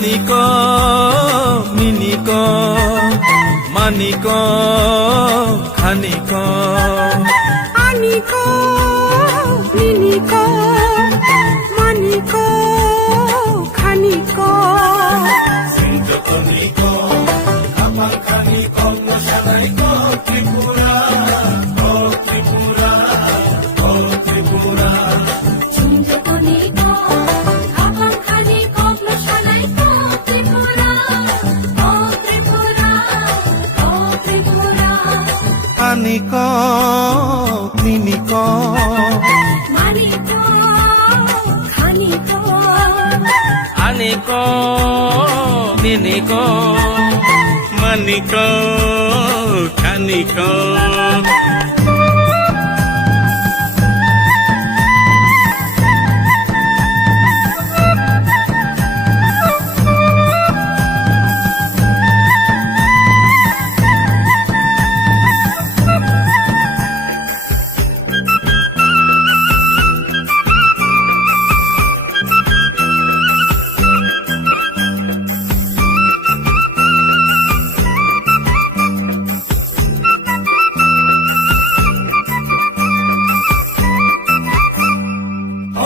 আনিক মিনিক মানিক খানিক আনিক মিনিক মানিক খানিক আনিক মিনিক মানিক খানিক আনিক মিনিক মানিক খানিক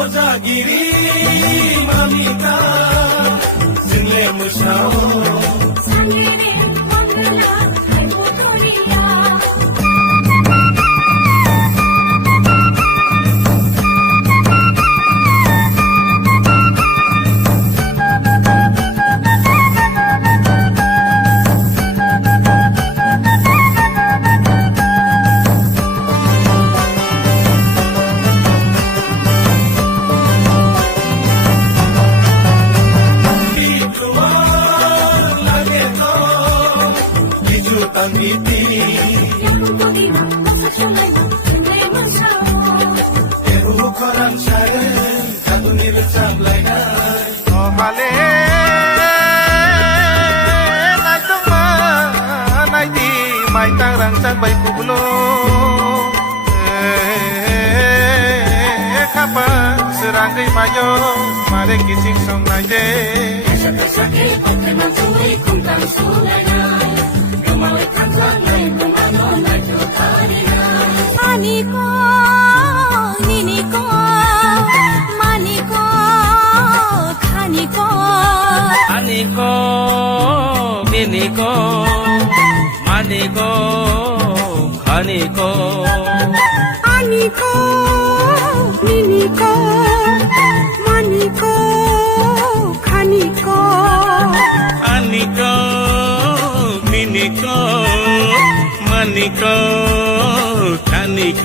Ojagiri mamita zinle mushao sangere mangala hai motoriya Tangiti yang kodina masa chulai zinle mushao Ehu koran share Jadu nirchak laina Ohale Naituma Naiti Mai tang rang chak bai kublo Khapa Serangai mayo Mare kicing song naide Esa ke okre manchui kuntang sulai আনিক মিনিক মানিক খানিক আনিক মিনিক মানিক খানিক আনিক মিনিক মানিক খানিক আনিক মিনিক মানিক খানিক